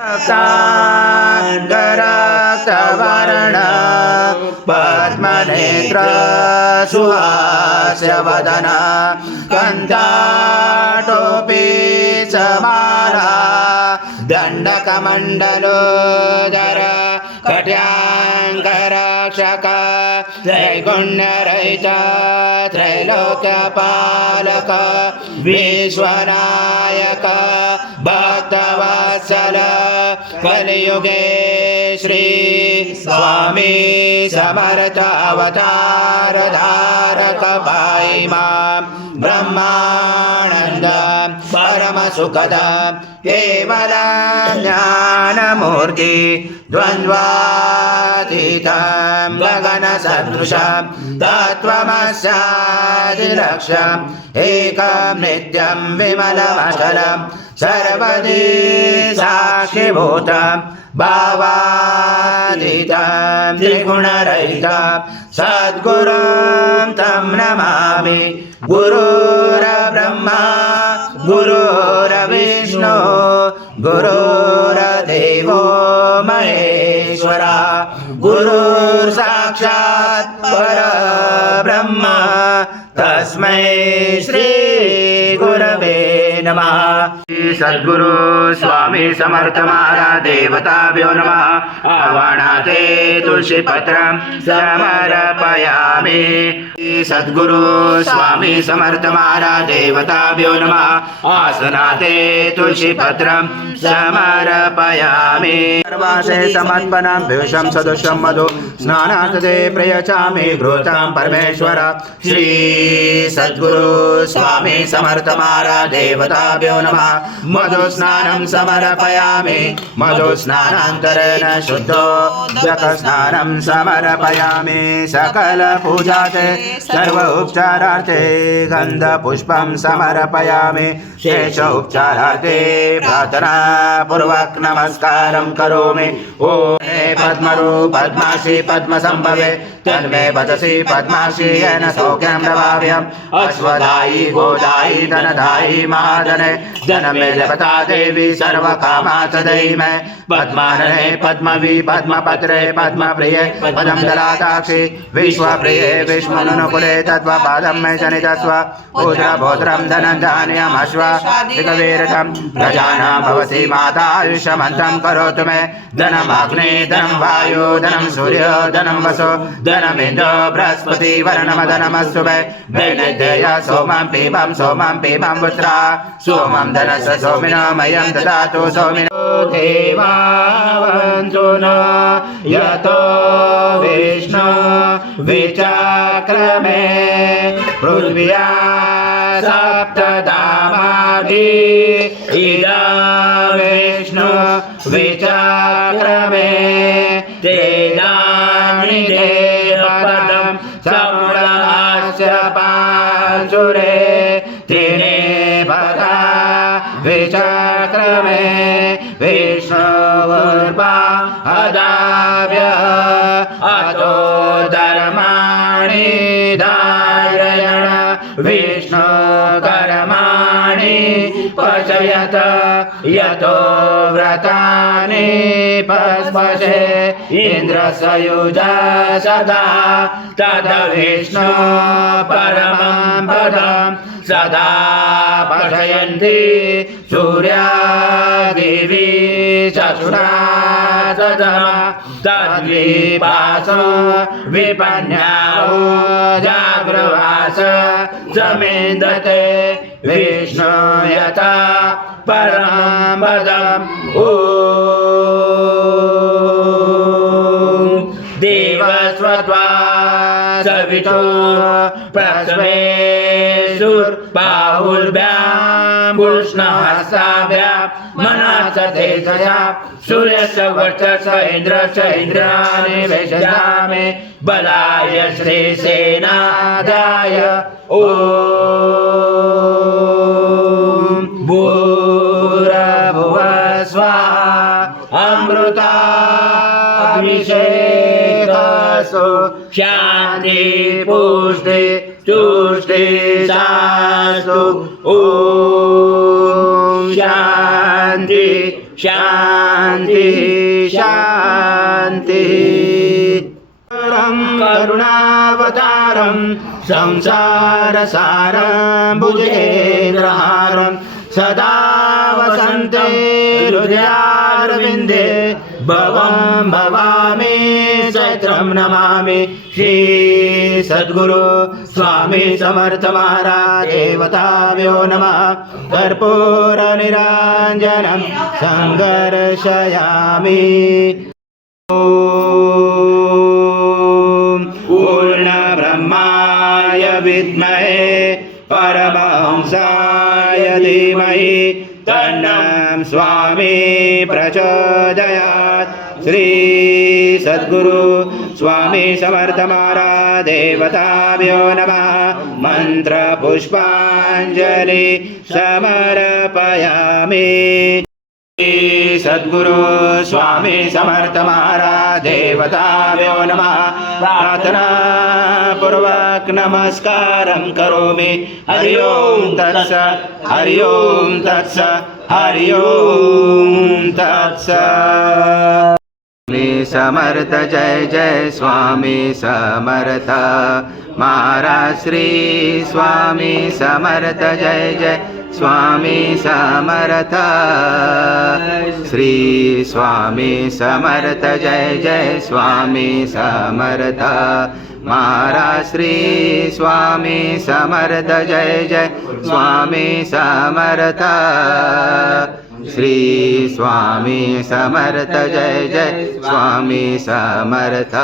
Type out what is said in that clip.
रक्ताङ्गरक्तवर्ण पद्मनेत्र सुहास्यवदन कन्दाटोपि समाना दण्डकमण्डलोदर कट्याङ्गरक्षक त्रैगुण्यरहित त्रैलोक्यपालक विश्वनायक भक्तवत्सल कलियुगे श्री स्वामी समर्थ अवतार धारक भाई मां ब्रह्मानंद परम सुखद केवल ज्ञानमूर्ति द्वन्द्वातीतं गगन सदृशं तत्त्वमस्यादिलक्ष्यम् एकं नित्यं विमलमचलं सर्वदी साक्षिभूतं भावातीतं त्रिगुणरहितं सद्गुरुं तं नमामि गुरुर्ब्रह्मा गुरुर्विष्णु गुरुर्देवो महेश्वरा गुरुर्साक्षात् परब्रह्म तस्मै श्री गुरवे नमः। सद्गुरु स्वामी समर्थ महाराज देवताभ्यो नमः। आवाहनाते तुलसी पत्रं समर्पयामि। सद्गुरु स्वामी समर्थ महाराज देवताभ्यो नमः। आसनाते तुलसी पत्रं समर्पयामि। सर्वासे समर्पणं भीषं सदृशं मधु स्नानाते प्रयचामि घृतं परमेश्वर श्री सद्गुरु स्वामी समर्थ महाराज देवताभ्यो नमः। मधु स्नानं समर्पयामि। मधु स्नानान्तरेण शुद्धोदक स्नानं समर्पयामि। सकल पूजाते सर्व उपचारार्थे गंध पुष्पं समर्पयामि। शेष उपचारार्थे प्रार्थना पूर्वक नमस्कारं करोमि। ओम पद्मरूप पद्माक्षी पद्मसंभवे तन्मे वचसि पद्माक्षी येन सौख्यं प्रभाव्यम्। अश्वदायी गोदायी धनदायी महाधने जनमे देवता देवी सर्वकामार्थदयी मे पद्मानने पद्मवी पद्मपत्रे पद्मप्रिये पदं दलाताक्षी विश्वप्रिये विष्णुनुकुले तत्त्वपादं मे शनितस्व पुत्रपौत्रं धनं धान्यम् अश्वाधिकवीरतं प्रजानां भवसि माता आयुष्यमन्तं करोतु मे धनमग्ने धनं वायु धनं सूर्यो धनं वसो धनमिन्द्रो बृहस्पति वर्णमधनमस्तु मे वैनद्यय सोमं पीबं पुत्रा सोमं धनस्य सोमिनो मह्यं ददातु सोमिनो देवावन्तु न यतो विष्णु विचक्रमे पृथिव्या सप्तधामादि इदं विष्णु विचक्रमे तेजानि देवपदं समूढस्य पांशुरे त्रीणि पदा विचक्रमे विष्णुर्वा अदाव्य अतो धर्माणि धारयण विष्णु कर्माणि पचयत यतो व्रतानि पस्पशे इन्द्रस्य युजा सदा तद विष्णु परमं पदं सदा पठयन्ति सूर्यादिवि चक्षुषा सदा तद्विपास विपन्याहो जाग्रवास समेन्दते विष्णु यथा परमं पदम् ॐ देवस्वत्वा सवितो प्रश्वेशुर्बाहुर्भ्यां कृष्णहस्ताभ्यां मनश्च तेजसा सूर्यस्य वर्चस्य इन्द्रस्य इन्द्रियाणि वेशयामि बलाय श्रीसेनादाय ॐ भूर्भुवः स्वाहा अमृताभिषेकस्तु शान्ति पुष्टि तुष्टि शास्तु ॐ शान्ति शांति शांति करुणावतारं संसारसारं भुजगेन्द्रहारं सदा वसन्ते हृदयारविन्दे भवं भवामि चैत्रं नमामि श्री सद्गुरु स्वामी समर्थ महाराज देवताभ्यो नमः कर्पूर निराञ्जनं सङ्गर्षयामि पूर्णब्रह्माय विद्महे परमहंसाय धीमहि तन्नं स्वामी प्रचोदयात् श्री सद्गुरु स्वामी समर्थ महाराज देवताभ्यो नमः मंत्र पुष्पांजलि समर्पयामि सद्गुरु स्वामी समर्थ महाराज देवताभ्यो नमः प्रार्थना पूर्वक नमस्कारं करोमि हरि ओम तत्सत् हरि ओम तत्सत् हरि ओम तत्सत् स्वामी समर्थ जय जय स्वामी समर्थ महाराज श्री स्वामी समर्थ जय जय स्वामी समर्थ श्री स्वामी समर्थ जय जय स्वामी समर्थ महाराज श्री स्वामी समर्थ जय जय स्वामी समर्थ श्री स्वामी समर्थ जय जय स्वामी समर्थ।